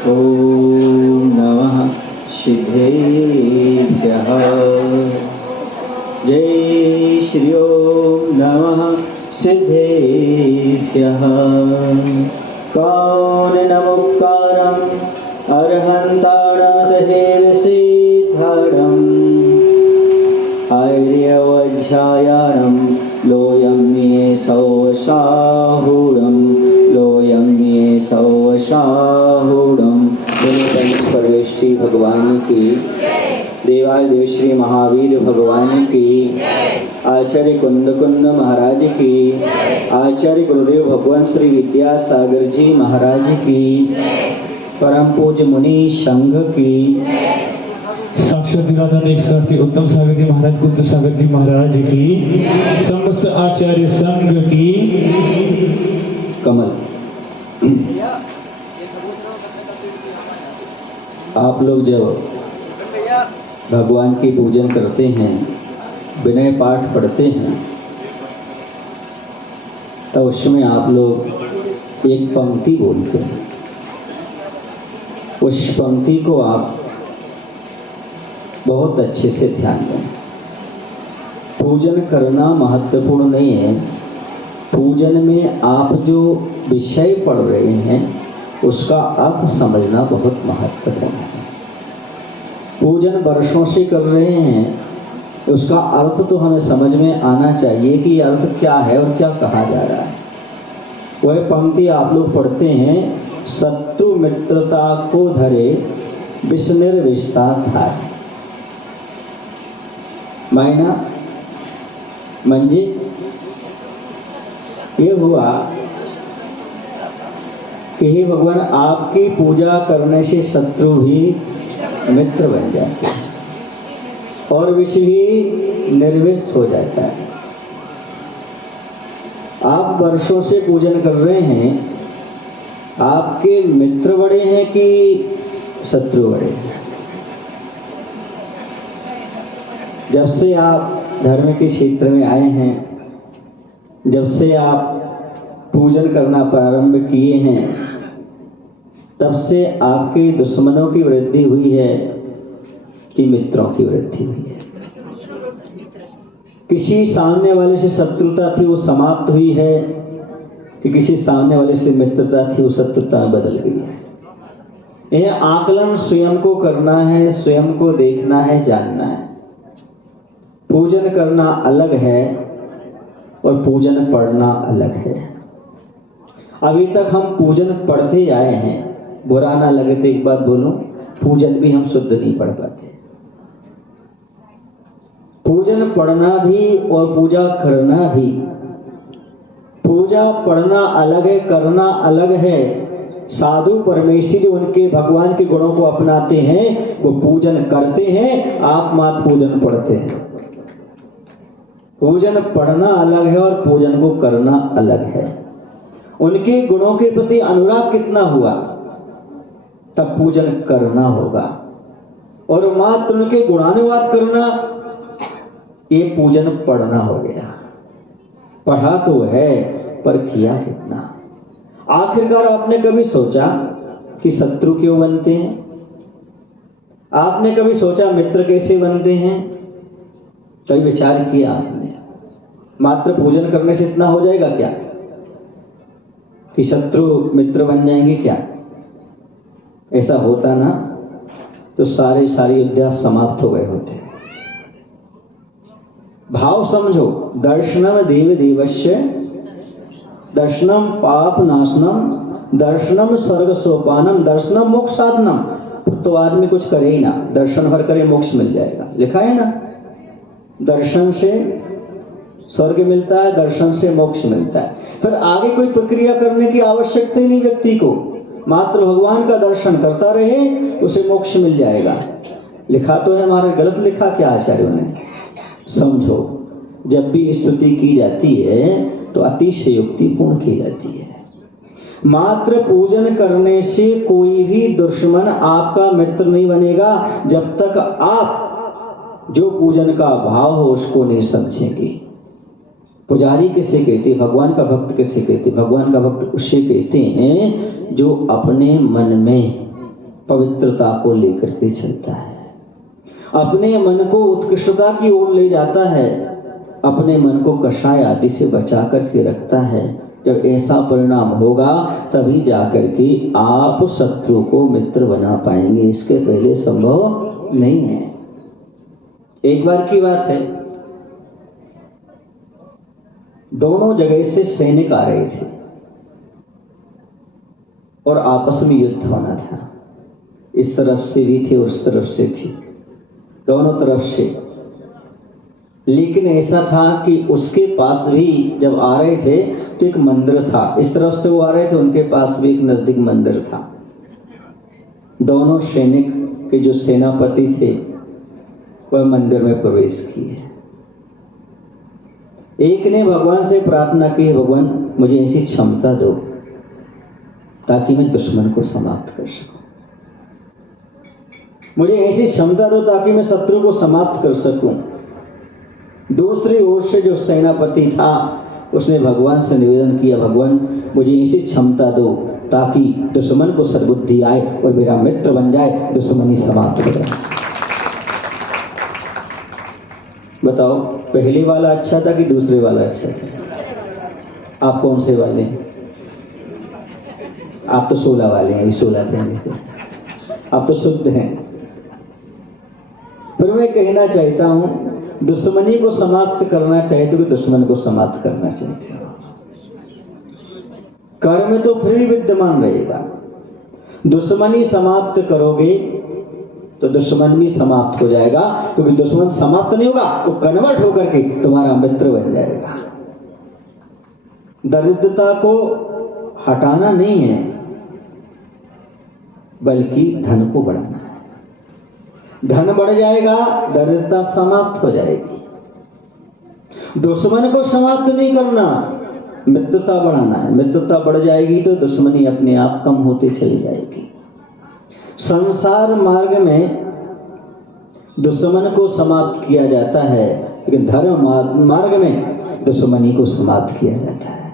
ओम नमः सिद्धेभ्यः। जय श्री ओम नमः सिद्धेभ्यः। कारणमुक्कारम् अर्हन्ताणादेव सिद्धम् आर्यवज्झायाणं लोयं ये सौशाहुडं लोयं ये सौशाहुडं। परमेश्वरी भगवान की, देवादिदेव श्री महावीर भगवान की, आचार्य कुंद महाराज की, आचार्य गुरुदेव भगवान श्री विद्यासागर जी महाराज की, परम पूज्य मुनि संघ की, साक्षात राधा एक सारथी उत्तम सागर जी महाराज, बुद्ध सागर जी महाराज की, समस्त आचार्य संघ की। कमल, आप लोग जब भगवान की पूजन करते हैं, विनय पाठ पढ़ते हैं, तो उसमें आप लोग एक पंक्ति बोलते हैं। उस पंक्ति को आप बहुत अच्छे से ध्यान दें। पूजन करना महत्वपूर्ण नहीं है, पूजन में आप जो विषय पढ़ रहे हैं उसका अर्थ समझना बहुत महत्वपूर्ण है। पूजन वर्षों से कर रहे हैं, उसका अर्थ तो हमें समझ में आना चाहिए कि अर्थ क्या है और क्या कहा जा रहा है। वह पंक्ति आप लोग पढ़ते हैं, शत्रु मित्रता को धरे विस्निर्विष्टा था। मायना म्हणजे ये हुआ कि हे भगवान, आपकी पूजा करने से शत्रु भी मित्र बन जाते हैं और विष भी निर्विष्ट हो जाता है। आप वर्षों से पूजन कर रहे हैं, आपके मित्र बड़े हैं कि शत्रु बड़े हैं? जब से आप धर्म के क्षेत्र में आए हैं, जब से आप पूजन करना प्रारंभ किए हैं, तब से आपके दुश्मनों की वृद्धि हुई है कि मित्रों की वृद्धि हुई है? किसी सामने वाले से शत्रुता थी वो समाप्त हुई है कि किसी सामने वाले से मित्रता थी वो शत्रुता में बदल गई है? यह आकलन स्वयं को करना है, स्वयं को देखना है, जानना है। पूजन करना अलग है और पूजन पढ़ना अलग है। अभी तक हम पूजन पढ़ते आए हैं, बुरा ना लगे तो एक बात बोलूं, पूजन भी हम शुद्ध नहीं पढ़ पाते। पूजन पढ़ना भी और पूजा करना भी, पूजा पढ़ना अलग है, करना अलग है। साधु परमेष्ठी जो उनके भगवान के गुणों को अपनाते हैं वो पूजन करते हैं, आप मात्र पूजन पढ़ते हैं। पूजन पढ़ना अलग है और पूजन को करना अलग है। उनके गुणों के प्रति अनुराग कितना हुआ तब पूजन करना होगा, और मात्र उनके गुणानुवाद करना ये पूजन पढ़ना हो गया। पढ़ा तो है पर किया कितना? आखिरकार आपने कभी सोचा कि शत्रु क्यों बनते हैं? आपने कभी सोचा मित्र कैसे बनते हैं? कभी विचार किया आपने? मात्र पूजन करने से इतना हो जाएगा क्या कि शत्रु मित्र बन जाएंगे क्या? ऐसा होता ना तो सारी युद्ध समाप्त हो गए होते। भाव समझो, दर्शनम देव देवस्य, दर्शनम पाप नाशनम, दर्शनम स्वर्ग सोपानम, दर्शनम मोक्ष साधनम। तो आदमी कुछ करे ही ना, दर्शन भर करे मोक्ष मिल जाएगा, लिखा है ना। दर्शन से स्वर्ग मिलता है, दर्शन से मोक्ष मिलता है। फिर आगे कोई प्रक्रिया करने की आवश्यकता ही नहीं व्यक्ति को, मात्र भगवान का दर्शन करता रहे उसे मोक्ष मिल जाएगा। लिखा तो है, हमारे गलत लिखा क्या आचार्यों ने? समझो, जब भी स्तुति की जाती है तो अतिशयोक्तिपूर्ण की जाती है। मात्र पूजन करने से कोई भी दुश्मन आपका मित्र नहीं बनेगा जब तक आप जो पूजन का भाव हो उसको नहीं समझेंगे। पुजारी किसे कहते हैं? भगवान का भक्त किसे कहते हैं? भगवान का भक्त उसे कहते हैं जो अपने मन में पवित्रता को लेकर के चलता है, अपने मन को उत्कृष्टता की ओर ले जाता है, अपने मन को कषाय आदि से बचा करके रखता है। जब ऐसा परिणाम होगा तभी जाकर के आप शत्रु को मित्र बना पाएंगे, इसके पहले संभव नहीं है। एक बार की बात है, दोनों जगह से सैनिक आ रहे थे और आपस में युद्ध होना था। इस तरफ से भी थे और उस तरफ से थी, दोनों तरफ से। लेकिन ऐसा था कि उसके पास भी जब आ रहे थे तो एक मंदिर था, इस तरफ से वो आ रहे थे, उनके पास भी एक नजदीक मंदिर था। दोनों सैनिक के जो सेनापति थे वह मंदिर में प्रवेश किए। एक ने भगवान से प्रार्थना की, भगवान मुझे ऐसी क्षमता दो ताकि मैं दुश्मन को समाप्त कर सकूं, मुझे ऐसी क्षमता दो ताकि मैं शत्रु को समाप्त कर सकूं। दूसरी ओर से जो सेनापति था उसने भगवान से निवेदन किया, भगवान मुझे ऐसी क्षमता दो ताकि दुश्मन को सद्बुद्धि आए और मेरा मित्र बन जाए, दुश्मनी समाप्त हो जाए। बताओ पहले वाला अच्छा था कि दूसरे वाला अच्छा था? आप कौन से वाले हैं? आप तो 16 वाले हैं, अभी 16 पहले थे, आप तो शुद्ध हैं। फिर मैं कहना चाहता हूं, दुश्मनी को समाप्त करना चाहते हो, दुश्मन को समाप्त करना चाहते हो, कर्म तो फिर भी विद्यमान रहेगा। दुश्मनी समाप्त करोगे तो दुश्मन भी समाप्त हो जाएगा, क्योंकि दुश्मन समाप्त नहीं होगा तो कन्वर्ट होकर के तुम्हारा मित्र बन जाएगा। दरिद्रता को हटाना नहीं है बल्कि धन को बढ़ाना है। धन बढ़ जाएगा, दरिद्रता समाप्त हो जाएगी। दुश्मन को समाप्त नहीं करना, मित्रता बढ़ाना है। मित्रता बढ़ जाएगी तो दुश्मनी अपने आप कम होती चली जाएगी। संसार मार्ग में दुश्मन को समाप्त किया जाता है, लेकिन धर्म मार्ग में दुश्मनी को समाप्त किया जाता है।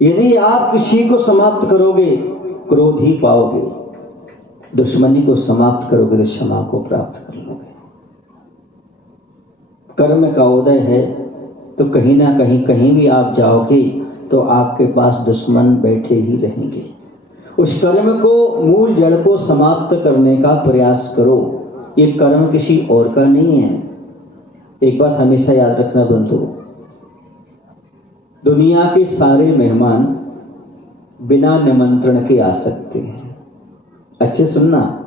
यदि आप किसी को समाप्त करोगे क्रोध ही पाओगे, दुश्मनी को समाप्त करोगे तो क्षमा को प्राप्त कर लोगे। कर्म का उदय है तो कहीं ना कहीं भी आप जाओगे तो आपके पास दुश्मन बैठे ही रहेंगे। उस कर्म को, मूल जड़ को समाप्त करने का प्रयास करो। ये कर्म किसी और का नहीं है। एक बात हमेशा याद रखना बंधु, दुनिया के सारे मेहमान बिना निमंत्रण के आ सकते हैं। अच्छे सुनना,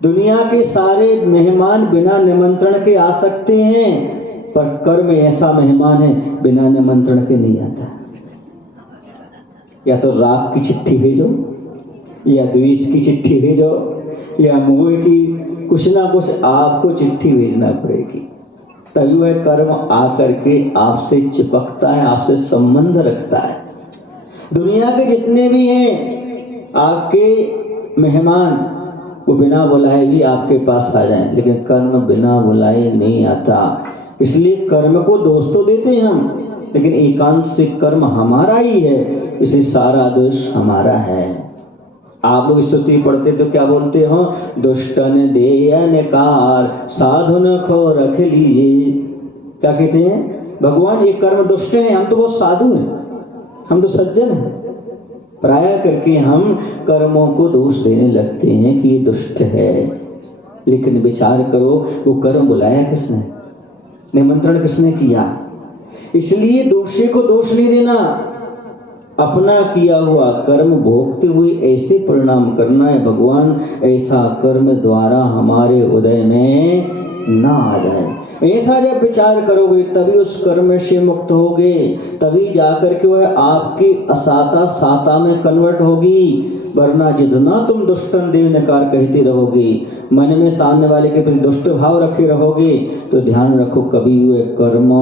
दुनिया के सारे मेहमान बिना निमंत्रण के आ सकते हैं, पर कर्म ऐसा मेहमान है बिना निमंत्रण के नहीं आता। या तो राग की चिट्ठी भेजो, या द्वेष की चिट्ठी भेजो, या मोह की, कुछ ना कुछ आपको चिट्ठी भेजना पड़ेगी, तभी वह कर्म आकर के आपसे चिपकता है, आपसे संबंध रखता है। दुनिया के जितने भी हैं आपके मेहमान, वो बिना बुलाए भी आपके पास आ जाएं, लेकिन कर्म बिना बुलाए नहीं आता। इसलिए कर्म को दोष तो देते हैं हम, लेकिन एकांत से कर्म हमारा ही है, इसलिए सारा दोष हमारा है। आप लोग स्तुति पढ़ते तो क्या बोलते हो? दुष्टन देयनकार साधुन खो रख लीजिए। क्या कहते हैं? भगवान ये कर्म दुष्ट हैं, हम तो बहुत साधु हैं, हम तो सज्जन हैं। प्राय करके हम कर्मों को दोष देने लगते हैं कि ये दुष्ट है, लेकिन विचार करो वो कर्म बुलाया किसने, निमंत्रण किसने किया? इसलिए दोषी को दोष नहीं देना, अपना किया हुआ कर्म भोगते हुए ऐसे परिणाम करना है, भगवान ऐसा कर्म द्वारा हमारे उदय में ना आ जाए। ऐसा जब विचार करोगे तभी उस कर्म से मुक्त होगे, तभी जाकर के वह आपकी असाता साता में कन्वर्ट होगी। वरना जितना तुम दुष्टन देव नकार कहते रहोगे, मन में सामने वाले के प्रति दुष्ट भाव रखे रहोगे, तो ध्यान रखो कभी वह कर्म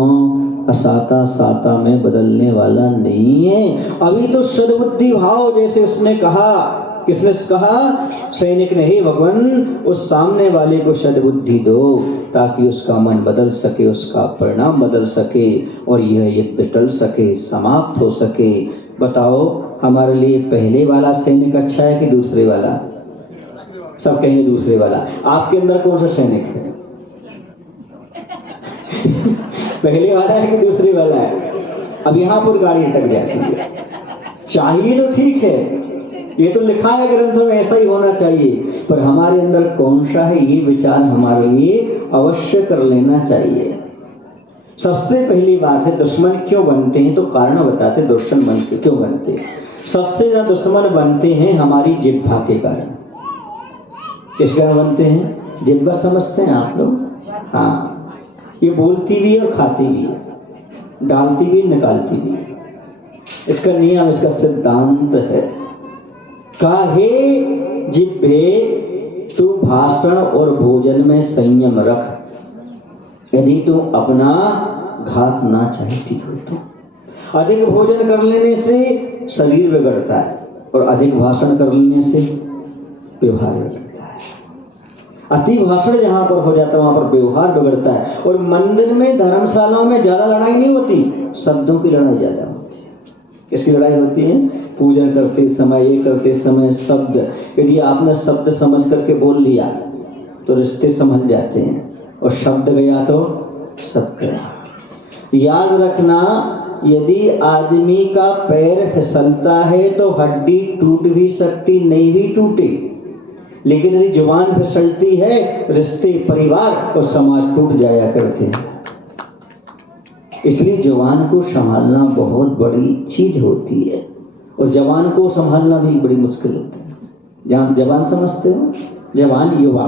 असाता साता में बदलने वाला नहीं है। अभी तो सद्बुद्धि भाव, जैसे उसने कहा, किसने कहा? सैनिक ने, ही भगवान उस सामने वाले को सद्बुद्धि दो ताकि उसका मन बदल सके, उसका परिणाम बदल सके और यह युद्ध टल सके, समाप्त हो सके। बताओ हमारे लिए पहले वाला सैनिक अच्छा है कि दूसरे वाला? सब कहेंगे दूसरे वाला। आपके अंदर कौन सा सैनिक है? पहले वाला है कि दूसरे वाला है? अब यहां पर गाड़ी अटक जाती है। चाहिए तो ठीक है, ये तो लिखा है ग्रंथों में ऐसा ही होना चाहिए, पर हमारे अंदर कौन सा है ये विचार हमारे लिए अवश्य कर लेना चाहिए। सबसे पहली बात है दुश्मन क्यों बनते हैं, तो कारण बताते दुश्मन बनते क्यों बनते हैं। सबसे ज्यादा दुश्मन बनते हैं हमारी जिह्वा के कारण। किस कारण बनते हैं? जिह्वा समझते हैं आप लोग? हाँ, ये बोलती भी है और खाती भी है, डालती भी निकालती भी है। इसका नियम, इसका सिद्धांत है, काहे जिह्वे तू भाषण और भोजन में संयम रख, यदि तू अपना घात ना चाहती हो तो। अधिक भोजन कर लेने से शरीर बिगड़ता है और अधिक भाषण कर लेने से व्यवहार बिगड़ता है। अति भाषण जहां पर हो जाता है वहां पर व्यवहार बिगड़ता है। और मंदिर में, धर्मशालाओं में ज्यादा लड़ाई नहीं होती, शब्दों की लड़ाई ज्यादा होती है। किसकी लड़ाई होती है? पूजन करते समय, ये करते समय शब्द, यदि आपने शब्द समझ करके बोल लिया तो रिश्ते संभल जाते हैं, और शब्द गया तो सब गया। याद रखना, यदि आदमी का पैर फिसलता है तो हड्डी टूट भी सकती, नहीं भी टूटे, लेकिन यदि जुबान फिसलती है रिश्ते, परिवार और समाज टूट जाया करते हैं। इसलिए जुबान को संभालना बहुत बड़ी चीज होती है, और जवान को संभालना भी बड़ी मुश्किल होती है। जहां जवान समझते हो, जवान युवा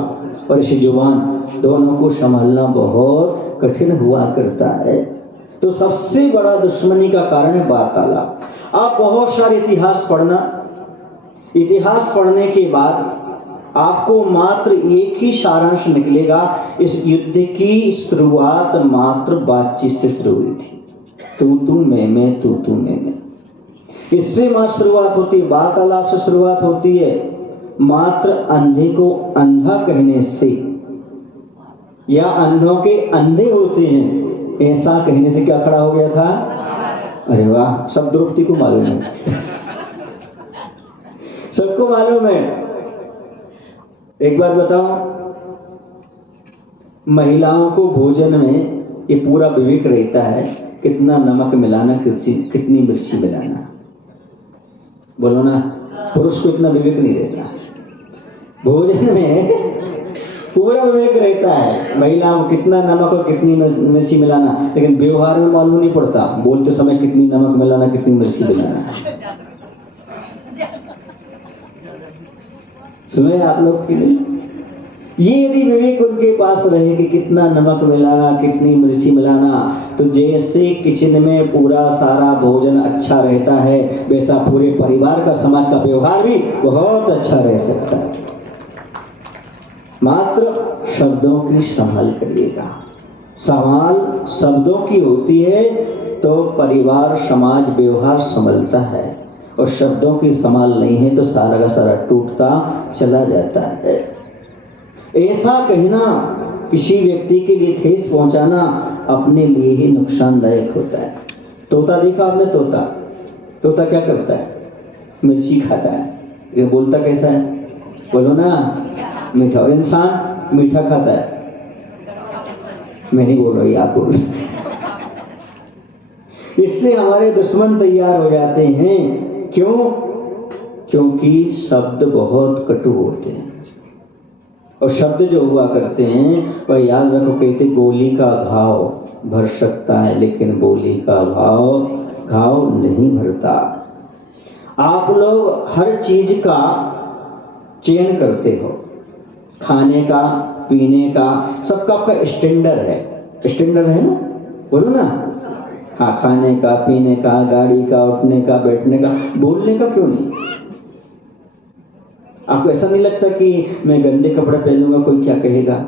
और इसे जुबान, दोनों को संभालना बहुत कठिन हुआ करता है। तो सबसे बड़ा दुश्मनी का कारण है वार्तालाप। आप बहुत सारे इतिहास पढ़ना, इतिहास पढ़ने के बाद आपको मात्र एक ही सारांश निकलेगा, इस युद्ध की शुरुआत मात्र बातचीत से शुरू हुई थी। तू मैं, तू मैं। इससे मात्र शुरुआत होती है, वार्तालाप से शुरुआत होती है। मात्र अंधे को अंधा कहने से, या अंधों के अंधे होते हैं ऐसा कहने से क्या खड़ा हो गया था? अरे वाह, सब द्रौपदी को मालूम है। सबको मालूम है। एक बात बताओ, महिलाओं को भोजन में ये पूरा विवेक रहता है, कितना नमक मिलाना, कितनी मिर्ची मिलाना। बोलो ना, पुरुष को इतना विवेक नहीं रहता। भोजन में पूरा विवेक रहता है, महिलाओं को कितना नमक और कितनी मिर्ची मिलाना, लेकिन व्यवहार में मालूम नहीं पड़ता, बोलते समय कितनी नमक मिलाना, कितनी मिर्ची मिलाना। सुने आप लोग की नहीं? ये यदि विवेक उनके पास रहे कि कितना नमक मिलाना, कितनी मिर्ची मिलाना, तो जैसे किचन में पूरा सारा भोजन अच्छा रहता है, वैसा पूरे परिवार का, समाज का व्यवहार भी बहुत अच्छा रह सकता है। मात्र शब्दों की संभाल करिएगा। सवाल शब्दों की होती है तो परिवार, समाज, व्यवहार संभलता है, और शब्दों की संभाल नहीं है तो सारा का सारा टूटता चला जाता है। ऐसा कहना, किसी व्यक्ति के लिए ठेस पहुंचाना अपने लिए ही नुकसानदायक होता है। तोता देखा आपने? तोता क्या करता है? मिर्ची खाता है। ये बोलता कैसा है? बोलो ना, मीठा। और इंसान मीठा खाता है। मैं नहीं बोल रही, आप बोल। इससे हमारे दुश्मन तैयार हो जाते हैं। क्यों? क्योंकि शब्द बहुत कटु होते हैं, और शब्द जो हुआ करते हैं वह, याद रखो, कहते गोली का घाव भर सकता है लेकिन बोली का घाव नहीं भरता। आप लोग हर चीज का चयन करते हो, खाने का, पीने का, सबका आपका स्टैंडर्ड है। स्टैंडर्ड है ना? बोलो ना। हाँ, खाने का, पीने का, गाड़ी का, उठने का, बैठने का, बोलने का क्यों नहीं? आपको ऐसा नहीं लगता कि मैं गंदे कपड़े पहनूंगा कोई क्या कहेगा,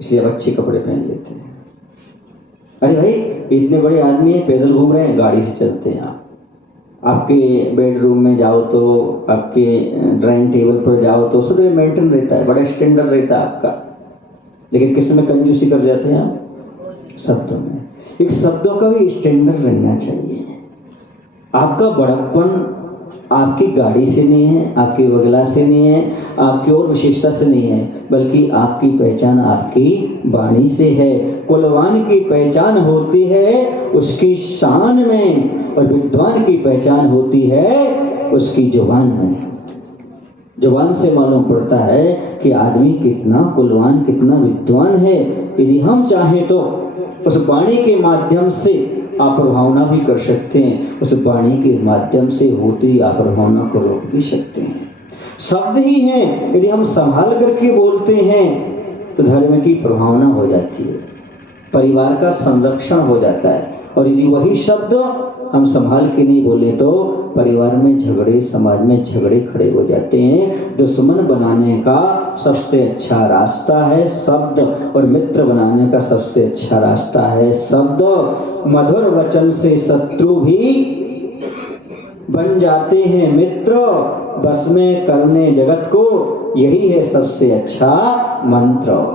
इसलिए आप अच्छे कपड़े पहन लेते हैं? अरे भाई, इतने बड़े आदमी हैं, पैदल घूम रहे हैं, गाड़ी से चलते हैं। आपके बेडरूम में जाओ तो, आपके ड्राइंग टेबल पर जाओ तो सब मेंटेन रहता है, बड़ा स्टैंडर्ड रहता है आपका। लेकिन किस में कंजूसी कर जाते हैं आप? शब्दों में। एक शब्दों का भी स्टैंडर्ड रहना चाहिए। आपका बड़प्पन आपकी गाड़ी से नहीं है, आपके बगला से नहीं है, आपकी और विशेषता से नहीं है, बल्कि आपकी पहचान आपकी वाणी से है। कुलवान की पहचान होती है उसकी शान में, और विद्वान की पहचान होती है उसकी जुबान में। जुबान से मालूम पड़ता है कि आदमी कितना कुलवान, कितना विद्वान है। यदि हम चाहें तो उस वाणी के माध्यम से अप्रभावना भी कर सकते हैं, उस वाणी के माध्यम से होती अप्रभावना को रोक भी सकते हैं। शब्द ही हैं, यदि हम संभाल करके बोलते हैं तो धर्म की प्रभावना हो जाती है, परिवार का संरक्षण हो जाता है। और यदि वही शब्द हम संभाल के नहीं बोले तो परिवार में झगड़े, समाज में झगड़े खड़े हो जाते हैं। दुश्मन बनाने का सबसे अच्छा रास्ता है शब्द, और मित्र बनाने का सबसे अच्छा रास्ता है शब्द। मधुर वचन से शत्रु भी बन जाते हैं मित्र, बस में करने जगत को, यही है सबसे अच्छा मंत्र।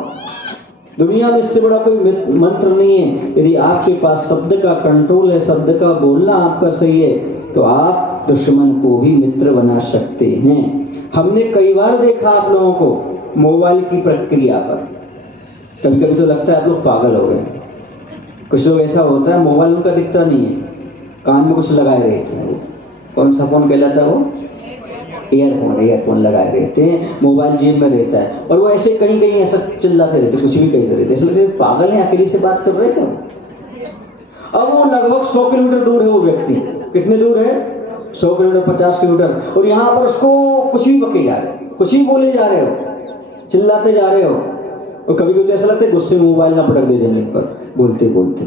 दुनिया में इससे बड़ा कोई मंत्र नहीं है। यदि आपके पास शब्द का कंट्रोल है, शब्द का बोलना आपका सही है, तो आप दुश्मन को भी मित्र बना सकते हैं। हमने कई बार देखा आप लोगों को मोबाइल की प्रक्रिया पर, कभी कभी तो लगता है आप लोग पागल हो गए। कुछ लोग ऐसा होता है मोबाइल उनका दिखता नहीं है, कान में कुछ लगाए रहते हैं। कौन सा फोन कहलाता है वो? ईयरफोन लगाए रहते हैं, मोबाइल जेब में रहता है, और वो ऐसे कहीं कहीं ऐसा चिल्लाते रहते, कुछ भी कहते रहते, ऐसे लगता है पागल है, अकेले से बात कर रहे थे। अब वो लगभग 100 किलोमीटर दूर है वो व्यक्ति। कितने दूर है? 100 किलोमीटर, 50 किलोमीटर, और यहाँ पर उसको कुछ भी बके जा रहे हो, कुछ भी बोले जा रहे हो, चिल्लाते जा रहे हो। और कभी कभी तो ऐसा लगता है गुस्से में मोबाइल ना पटक दे जमीन पर बोलते बोलते।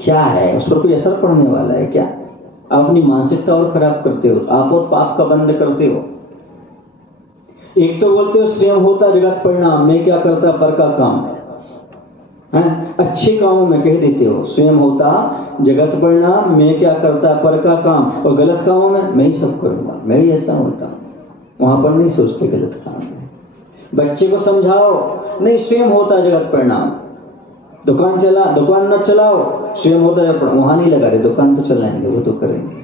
क्या है, उस पर कोई असर पड़ने वाला है क्या? आप अपनी मानसिकता और खराब करते हो, आप और पाप का बंद करते हो। एक तो बोलते हो स्वयं होता जगत परिणाम, मैं क्या करता पर का काम है। अच्छे कामों में कह देते हो स्वयं होता जगत परिणाम, मैं क्या करता पर का काम, और गलत कामों में मैं ही सब करूंगा, मैं ही ऐसा होता। वहां पर नहीं सोचते गलत काम है। बच्चे को समझाओ, नहीं स्वयं होता जगत परिणाम। दुकान न चलाओ, स्वयं होता जगत परिणाम, वहां नहीं लगा रहे, दुकान तो चलाएंगे, वो तो करेंगे।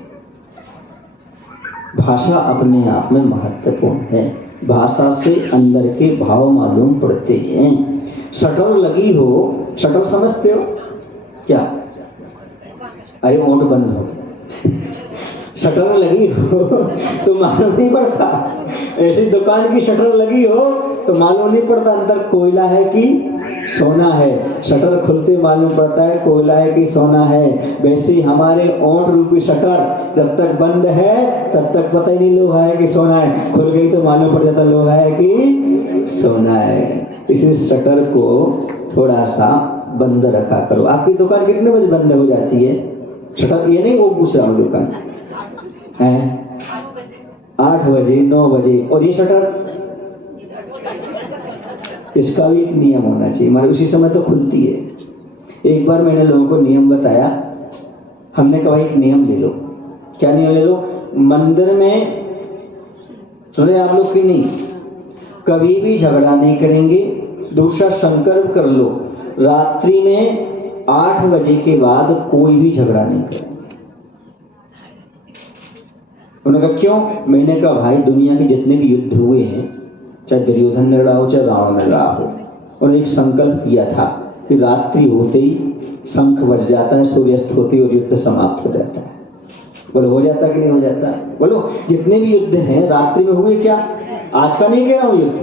भाषा अपने आप में महत्वपूर्ण है। भाषा से अंदर के भाव मालूम पड़ते हैं। शटर लगी हो, शटर समझते हो क्या? अरे ओंठ बंद हो शटर लगी हो तो मालूम नहीं पड़ता। ऐसी दुकान की शटर लगी हो तो मालूम नहीं पड़ता अंदर कोयला है कि सोना है। शटर खुलते मालूम पड़ता है कोयला है कि सोना है। वैसे ही हमारे ओंठ रूपी शटर जब तक बंद है तब तक पता ही नहीं लोहा है कि सोना है, खुल गई तो मालूम पड़ जाता लोहा है कि सोना है। इसी शटर को थोड़ा सा बंद रखा करो। आपकी दुकान कितने बजे बंद हो जाती है? शटर ये नहीं वो पूछ रहा हूँ, दुकान है 8 बजे 9 बजे, और ये शटर इसका भी एक नियम होना चाहिए, हमारे उसी समय तो खुलती है। एक बार मैंने लोगों को नियम बताया, हमने कहा एक नियम ले लो। क्या नियम ले लो? मंदिर में सुने आप लोग की नहीं, कभी भी झगड़ा नहीं करेंगे। दूसरा संकल्प कर लो, रात्रि में 8 बजे के बाद कोई भी झगड़ा नहीं करें। उन्होंने कहा क्यों? मैंने कहा भाई दुनिया के जितने भी युद्ध हुए हैं, चाहे दुर्योधन ने लड़ा हो चाहे रावण ने लड़ा हो, उन्होंने एक संकल्प किया था कि रात्रि होते ही शंख बज जाता है, सूर्यास्त होते ही और युद्ध समाप्त हो जाता है। बोलो हो जाता कि नहीं हो जाता? बोलो जितने भी युद्ध हैं रात्रि में हुए क्या? आज का नहीं कह रहा हूं युद्ध,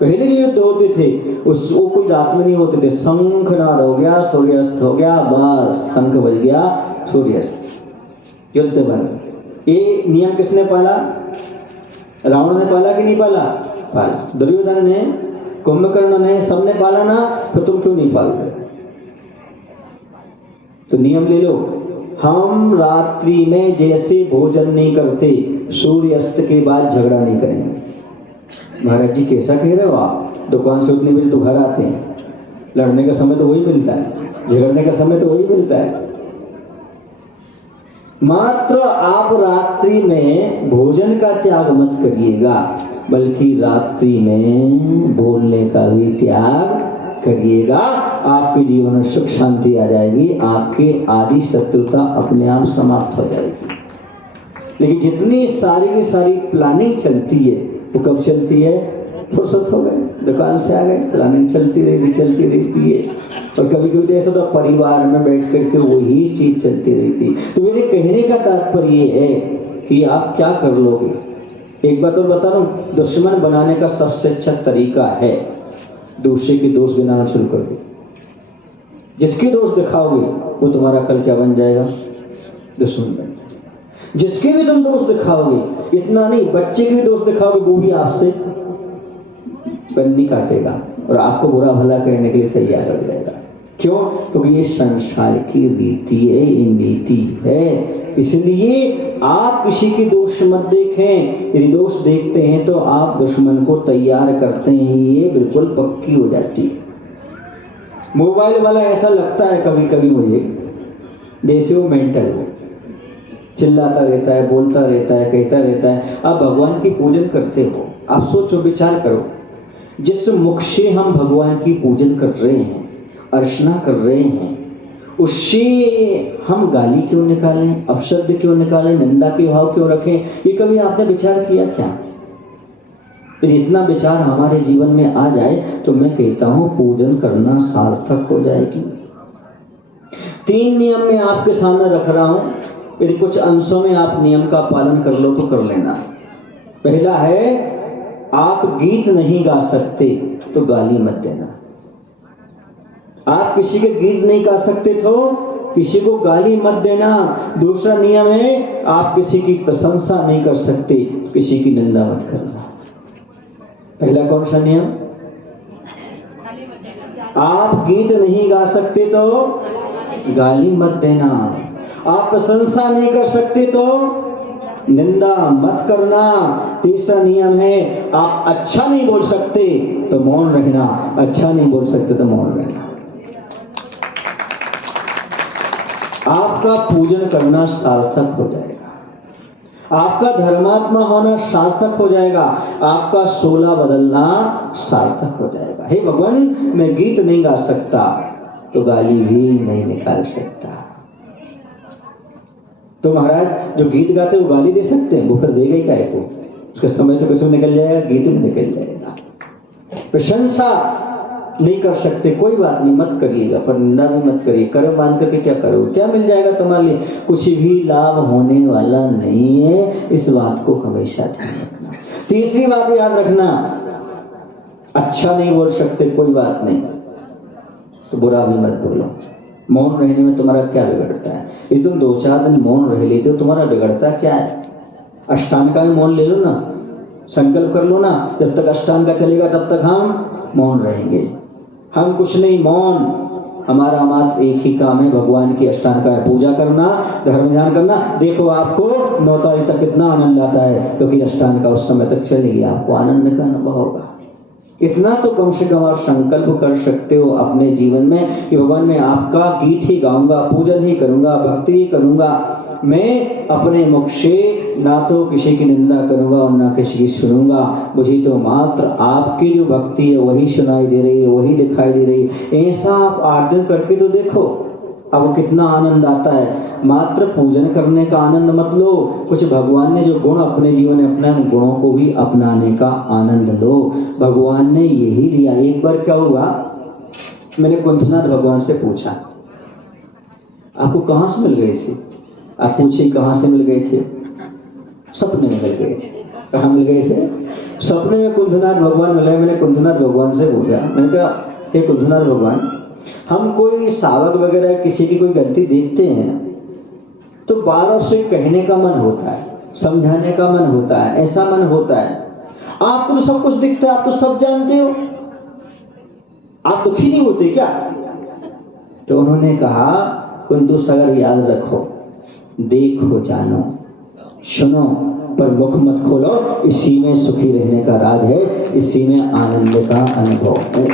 पहले जो युद्ध होते थे वो कोई रात में नहीं होते थे। शंखनाद हो गया, सूर्यास्त हो गया, बस शंख बज गया, सूर्यास्त, युद्ध बंद। ये नियम किसने पाला? रावण ने पाला कि नहीं पाला? पाला। दुर्योधन ने, कुंभकर्ण ने, सबने पाला ना, तो तुम क्यों नहीं पाल रहे? तो नियम ले लो, हम रात्रि में जैसे भोजन नहीं करते, सूर्यास्त के बाद झगड़ा नहीं करेंगे। महाराज जी कैसा कह रहे हो आप? दुकान से उतने बजे तो घर आते हैं, लड़ने का समय तो वही मिलता है, झगड़ने का समय तो वही मिलता है। मात्र आप रात्रि में भोजन का त्याग मत करिएगा, बल्कि रात्रि में बोलने का भी त्याग करिएगा। आपके जीवन में सुख शांति आ जाएगी, आपके आदि शत्रुता अपने आप समाप्त हो जाएगी। लेकिन जितनी सारी की सारी प्लानिंग चलती है वो कब चलती है? फुर्सत हो गए, दुकान से आ गए, प्लानिंग चलती रहती है। और कभी कभी तो ऐसा तो परिवार में बैठ करके वही चीज चलती रहती है। तो मेरे कहने का तात्पर्य ये है कि आप क्या कर लोगे। एक बात और बता रहा हूं, दुश्मन बनाने का सबसे अच्छा तरीका है दूसरे के दोष गिनाना शुरू कर दो। जिसके दोष दिखाओगे वो तुम्हारा कल क्या बन जाएगा? दुश्मन बन जाएगा। जिसके भी तुम दोष दिखाओगे, इतना नहीं, बच्चे के भी दोष दिखाओगे वो भी आपसे पन्नी काटेगा और आपको बुरा भला करने के लिए तैयार हो जाएगा। क्यों? क्योंकि ये संसार की रीति है, ये नीति है। इसलिए आप किसी के दोष मत देखें। यदि दोष देखते हैं तो आप दुश्मन को तैयार करते हैं, ये बिल्कुल पक्की हो जाती है। मोबाइल वाला ऐसा लगता है कभी कभी मुझे जैसे वो मेंटल हो, चिल्लाता रहता है, बोलता रहता है, कहता रहता है। आप भगवान की पूजन करते हो, आप सोचो, विचार करो, जिस मुख से हम भगवान की पूजन कर रहे हैं, अर्चना कर रहे हैं, उससे हम गाली क्यों निकालें, अपशब्द क्यों निकालें, निंदा के भाव क्यों रखें? ये कभी आपने विचार किया क्या? इतना विचार हमारे जीवन में आ जाए तो मैं कहता हूं पूजन करना सार्थक हो जाएगी। 3 नियम मैं आपके सामने रख रहा हूं, यदि कुछ अंशों में आप नियम का पालन कर लो तो कर लेना। पहला है, आप गीत नहीं गा सकते तो गाली मत देना। आप किसी के गीत नहीं गा सकते तो किसी को गाली मत देना। दूसरा नियम है, आप किसी की प्रशंसा नहीं कर सकते तो किसी की निंदा मत करना। पहला कौन सा नियम? आप गीत नहीं गा सकते तो गाली मत देना। आप प्रशंसा नहीं कर सकते तो निंदा मत करना। तीसरा नियम है, आप अच्छा नहीं बोल सकते तो मौन रहना, अच्छा नहीं बोल सकते तो मौन रहना। आपका पूजन करना सार्थक हो जाएगा, आपका धर्मात्मा होना सार्थक हो जाएगा, आपका सोला बदलना सार्थक हो जाएगा। हे भगवान, मैं गीत नहीं गा सकता तो गाली भी नहीं निकाल सकता। तो महाराज जो गीत गाते वो गाली दे सकते हैं, वो फिर देगा ही काहे को? उसका समय तो कैसे निकल जाएगा, गीत में निकल जाएगा। प्रशंसा नहीं कर सकते, कोई बात नहीं, मत करिएगा, पर निंदा भी मत करिए। करो मान करके क्या करो, क्या मिल जाएगा तुम्हारे लिए? कुछ भी लाभ होने वाला नहीं है, इस बात को हमेशा ध्यान रखना। तीसरी बात याद रखना, अच्छा नहीं बोल सकते, कोई बात नहीं, तो बुरा भी मत बोलो। मौन रहने में तुम्हारा क्या बिगड़ता है? इस तुम 2-4 दिन मौन रह लेते हो, तुम्हारा बिगड़ता क्या है? अष्टांग का मौन ले लो ना, संकल्प कर लो ना, जब तक अष्टांग का चलेगा तब तक हम मौन रहेंगे। हम कुछ नहीं, मौन हमारा मात्र एक ही काम है, भगवान की अष्टांग का पूजा करना, धर्म ध्यान करना। देखो आपको 9 तारीख तक कितना आनंद आता है, क्योंकि अष्टांग का उस समय तक चलेगी, आपको आनंद का अनुभव होगा। इतना तो कम से कम आप संकल्प कर सकते हो अपने जीवन में कि भगवान मैं आपका गीत ही गाऊंगा, पूजन ही करूंगा, भक्ति ही करूंगा। मैं अपने मुख से ना तो किसी की निंदा करूंगा और ना किसी की सुनूंगा। मुझे तो मात्र आपकी जो भक्ति है वही सुनाई दे रही है, वही दिखाई दे रही है। ऐसा आप 8 दिन करके तो देखो, अब कितना आनंद आता है। मात्र पूजन करने का आनंद मत लो, कुछ भगवान ने जो गुण अपने जीवन में अपने गुणों को भी अपनाने का आनंद लो। भगवान ने यही लिया। एक बार क्या हुआ, मैंने कुंथनाथ भगवान से पूछा, आपको कहां से मिल गए थे? आप पूछे कहां से मिल गए थे? सपने में मिल गए थे। कहां मिल गए थे? सपने में कुंथनाथ भगवान मिले। मैंने कुंथनाथ भगवान से पूछा, मैंने कहा हे कुंथनाथ भगवान, हम कोई सावक वगैरह किसी की कोई गलती देखते हैं तो बार उससे कहने का मन होता है, समझाने का मन होता है, ऐसा मन होता है। आपको तो सब कुछ दिखता है, आप तो सब जानते हो, आप दुखी नहीं होते क्या? तो उन्होंने कहा कुंतु सागर याद रखो, देखो, जानो, सुनो, पर मुख मत खोलो। इसी में सुखी रहने का राज है, इसी में आनंद का अनुभव है।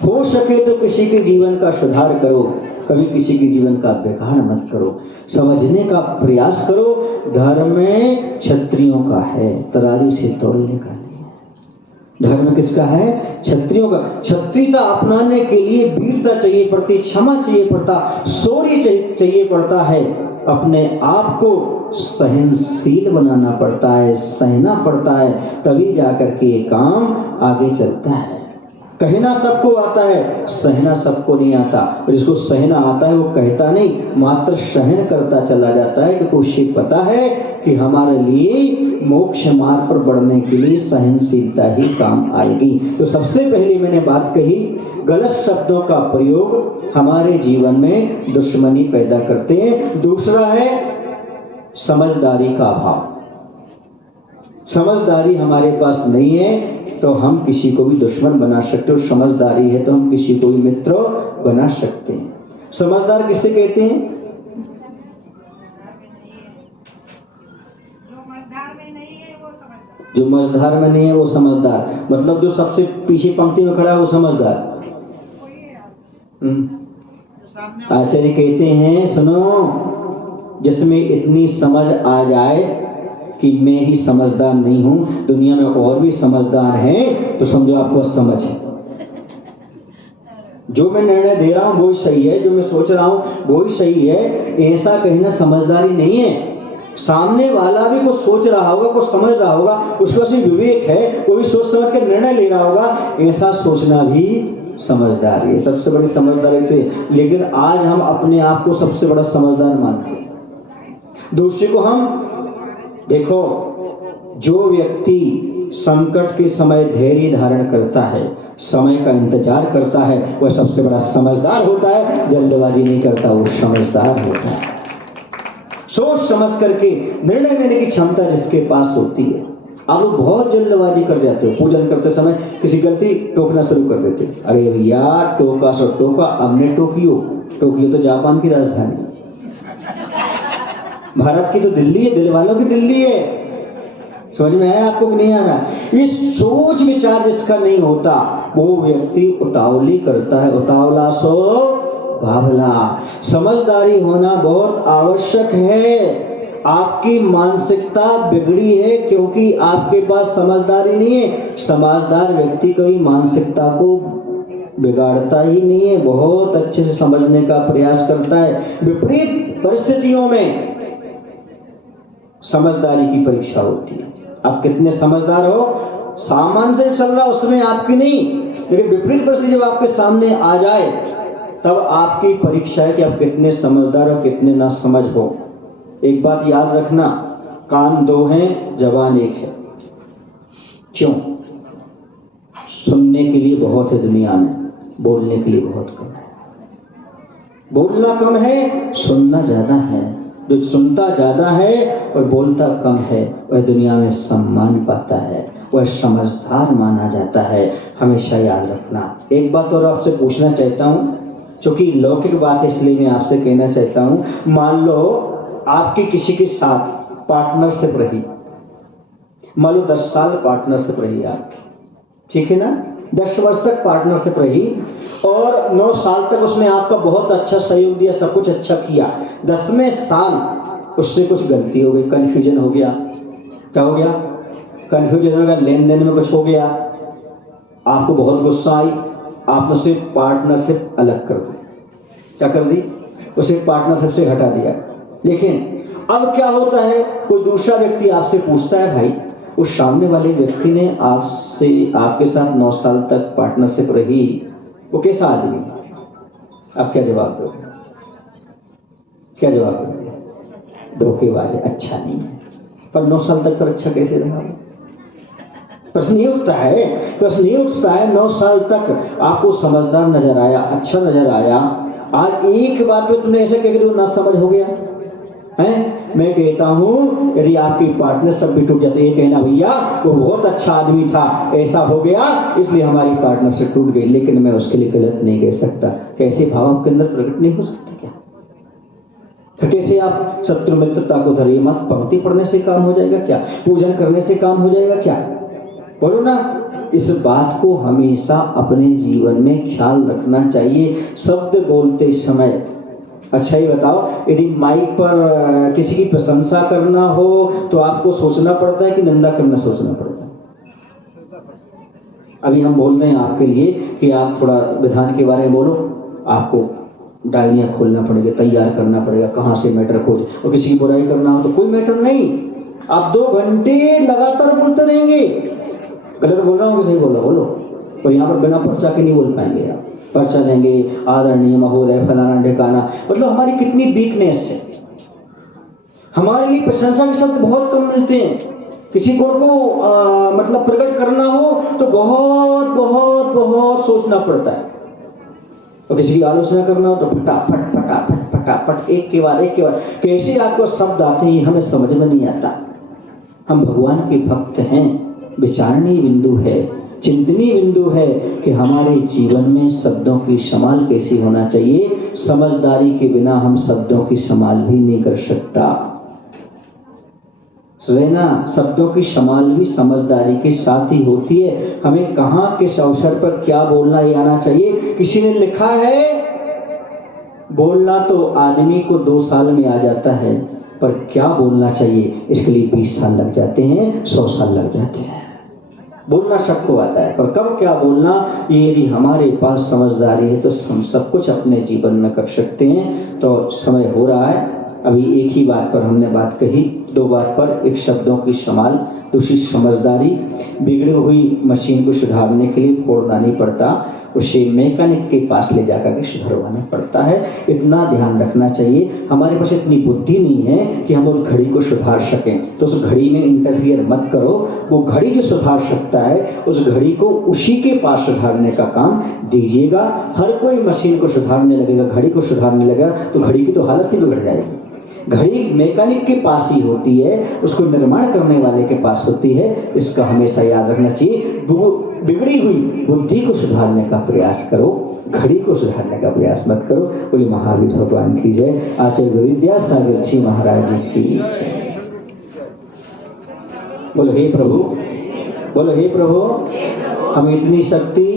हो सके तो किसी के जीवन का सुधार करो, कभी किसी के जीवन का बिगाड़ मत करो। समझने का प्रयास करो। धर्म में क्षत्रियों का है, तराजू से तोलने का नहीं है। धर्म किसका है? क्षत्रियों का। क्षत्रियता अपनाने के लिए वीरता चाहिए पड़ती, क्षमा चाहिए पड़ता, शौर्य चाहिए पड़ता है। अपने आप को सहनशील बनाना पड़ता है, सहना पड़ता है, तभी जाकर के ये काम आगे चलता है। कहना सबको आता है, सहना सबको नहीं आता। जिसको सहना आता है वो कहता नहीं, मात्र सहन करता चला जाता है, क्योंकि उसे पता है कि हमारे लिए मोक्ष मार्ग पर बढ़ने के लिए सहनशीलता ही काम आएगी। तो सबसे पहले मैंने बात कही, गलत शब्दों का प्रयोग हमारे जीवन में दुश्मनी पैदा करते हैं। दूसरा है समझदारी का अभाव। समझदारी हमारे पास नहीं है तो हम किसी को भी दुश्मन बना सकते हो, समझदारी है तो हम किसी को भी मित्र बना सकते हैं। समझदार किसे कहते हैं? जो मझधार में नहीं है वो समझदार, मतलब जो सबसे पीछे पंक्ति में खड़ा है वो समझदार। आचार्य कहते हैं, सुनो, जिसमें इतनी समझ आ जाए कि मैं ही समझदार नहीं हूं, दुनिया में और भी समझदार हैं, तो समझो आपको समझ है। जो मैं निर्णय दे रहा हूं वो सही है, जो मैं सोच रहा हूं वो ही सही है, ऐसा कहना समझदारी नहीं है। सामने वाला भी कुछ सोच रहा होगा, कुछ समझ रहा होगा, उसके पास विवेक है, वो भी सोच समझ के निर्णय ले रहा होगा, ऐसा सोचना भी समझदारी है। सबसे बड़ी समझदारी तो है। लेकिन आज हम अपने आप को सबसे बड़ा समझदार मानते हैं। दूसरे को हम देखो, जो व्यक्ति संकट के समय धैर्य धारण करता है, समय का इंतजार करता है, वह सबसे बड़ा समझदार होता है। जल्दबाजी नहीं करता, वो समझदार होता है। सोच समझ करके निर्णय लेने की क्षमता जिसके पास होती है। आप लोग बहुत जल्दबाजी कर जाते हो, पूजन करते समय किसी गलती टोकना शुरू कर देते हो। अरे भैया, टोका सो टोका, अब ने टोकियो। टोकियो तो जापान की राजधानी, भारत की तो दिल्ली है, दिल वालों की दिल्ली है। समझ में आया आपको कि नहीं आ रहा? इस सोच विचार जिसका नहीं होता, वो व्यक्ति उतावली करता है। उतावला सो बावला। समझदारी होना बहुत आवश्यक है। आपकी मानसिकता बिगड़ी है क्योंकि आपके पास समझदारी नहीं है। समझदार व्यक्ति कोई मानसिकता को बिगाड़ता ही नहीं है, बहुत अच्छे से समझने का प्रयास करता है। विपरीत परिस्थितियों में समझदारी की परीक्षा होती है। आप कितने समझदार हो, सामान्य से चल रहा उसमें आपकी नहीं, लेकिन विपरीत परिस्थिति जब आपके सामने आ जाए तब आपकी परीक्षा है कि आप कितने समझदार हो, कितने ना समझ हो। एक बात याद रखना, कान दो हैं, जबान एक है। क्यों? सुनने के लिए बहुत है दुनिया में, बोलने के लिए बहुत कम है। बोलना कम है, सुनना ज्यादा है। जो सुनता ज्यादा है और बोलता कम है, वह दुनिया में सम्मान पाता है, वह समझदार माना जाता है। हमेशा याद रखना। एक बात और आपसे पूछना चाहता हूं, क्योंकि लौकिक बात है इसलिए मैं आपसे कहना चाहता हूं। मान लो आपकी किसी के साथ पार्टनरशिप रही, मान लो 10 साल पार्टनरशिप रही आपकी, ठीक है ना? 10 वर्ष तक पार्टनरशिप रही और 9 साल तक उसने आपका बहुत अच्छा सहयोग दिया, सब कुछ अच्छा किया। 10वें साल उससे कुछ गलती हो गई, कंफ्यूजन हो गया। क्या हो गया? कंफ्यूजन हो गया, लेन देन में कुछ हो गया, आपको बहुत गुस्सा आई, आपने उसे पार्टनरशिप अलग कर दी। क्या कर दी? उसे पार्टनरशिप से हटा दिया। लेकिन अब क्या होता है, कोई दूसरा व्यक्ति आपसे पूछता है, भाई उस सामने वाले व्यक्ति ने आपसे आपके साथ 9 साल तक पार्टनरशिप रही, वो कैसा आदमी? आप क्या जवाब दोगे? क्या जवाब दोगे? धोखेबाज है, अच्छा नहीं है। पर 9 साल तक पर अच्छा कैसे रहा? प्रश्न ये उठता है 9 साल तक आपको समझदार नजर आया, अच्छा नजर आया, आज एक बात में तुमने ऐसा कह के ना समझ हो गया है? मैं कहता हूं यदि आपकी पार्टनरशिप भी टूट जाती है, कहना भैया वो बहुत अच्छा आदमी था, ऐसा हो गया इसलिए हमारी पार्टनरशिप टूट गई, लेकिन मैं उसके लिए गलत नहीं कह सकता। कैसे भाव आपके अंदर प्रकट नहीं हो सकते क्या? तो कैसे आप शत्रु मित्रता को धरिए मत, पंक्ति पढ़ने से काम हो जाएगा क्या? पूजन करने से काम हो जाएगा क्या? बोलो ना। इस बात को हमेशा अपने जीवन में ख्याल रखना चाहिए शब्द बोलते समय। अच्छा ही बताओ, यदि माइक पर किसी की प्रशंसा करना हो तो आपको सोचना पड़ता है कि निंदा करना सोचना पड़ता है? अभी हम बोलते हैं आपके लिए कि आप थोड़ा विधान के बारे में बोलो, आपको डायरियाँ खोलना पड़ेगा, तैयार करना पड़ेगा, कहाँ से मैटर खोज, और किसी की बुराई करना हो तो कोई मैटर नहीं, आप 2 घंटे लगातार बोलते रहेंगे। गलत बोल रहा हूँ कि सही बोल रहा, बोलो। और यहाँ पर बिना पर्चा के नहीं बोल पाएंगे आप, पर्चा देंगे, आदरणीय महोदय फलाना ढिकाना, मतलब हमारी कितनी वीकनेस है। हमारे लिए प्रशंसा के शब्द बहुत कम मिलते हैं। किसी गुण को मतलब प्रकट करना हो तो बहुत बहुत बहुत सोचना पड़ता है, और किसी की आलोचना करना हो तो फटाफट फटाफट फटाफट एक के बाद कैसे आपको शब्द आते हैं हमें समझ में नहीं आता। हम भगवान के भक्त हैं, विचारणीय बिंदु है, चिंतनीय बिंदु है कि हमारे जीवन में शब्दों की संभाल कैसी होना चाहिए। समझदारी के बिना हम शब्दों की संभाल भी नहीं कर सकता। रहना शब्दों की संभाल भी समझदारी के साथ ही होती है। हमें कहाँ किस अवसर पर क्या बोलना ये आना चाहिए। किसी ने लिखा है बोलना तो आदमी को 2 साल में आ जाता है, पर क्या बोलना चाहिए इसके लिए 20 साल लग जाते हैं, 100 साल लग जाते हैं। बोलना सबको आता है, पर कब क्या बोलना ये यदि हमारे पास समझदारी है तो हम सब कुछ अपने जीवन में कर सकते हैं। तो समय हो रहा है, अभी एक ही बात पर हमने बात कही, 2 बात पर, एक शब्दों की संभाल, दूसरी समझदारी। बिगड़ी हुई मशीन को सुधारने के लिए फोड़ना नहीं पड़ता, उसे मैकेनिक के पास ले जाकर के सुधरवाना पड़ता है। इतना ध्यान रखना चाहिए। हमारे पास इतनी बुद्धि नहीं है कि हम उस घड़ी को सुधार सकें, तो उस घड़ी में इंटरफियर मत करो। वो घड़ी जो सुधार सकता है उस घड़ी को उसी के पास सुधारने का काम दीजिएगा। हर कोई मशीन को सुधारने लगेगा, घड़ी को सुधारने लगेगा तो घड़ी की तो हालत ही बिगड़ जाएगी। घड़ी मैकेनिक के पास ही होती है, उसको निर्माण करने वाले के पास होती है। इसका हमेशा याद रखना चाहिए। बिगड़ी हुई बुद्धि को सुधारने का प्रयास करो, घड़ी को सुधारने का प्रयास मत करो। बोले महावीर भगवान की जय। आचार्य विद्यासागर जी महाराज जी की जय। बोलो हे प्रभु, बोलो हे प्रभु, हमें इतनी शक्ति,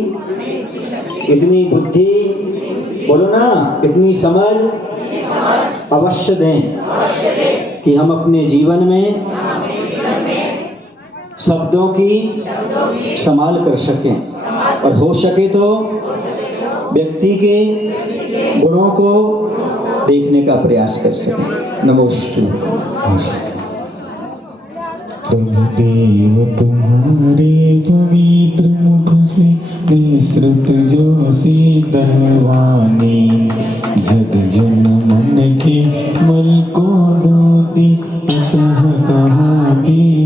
इतनी बुद्धि, बोलो ना, इतनी समझ अवश्य दें कि हम अपने जीवन में शब्दों की संभाल कर सकें, और हो सके तो व्यक्ति के गुणों को देखने का प्रयास कर सकें। नमस्ते। प्रभु देव तुम्हारे पवित्र मुख से निस्तृत जो सी दरवानी, जग जन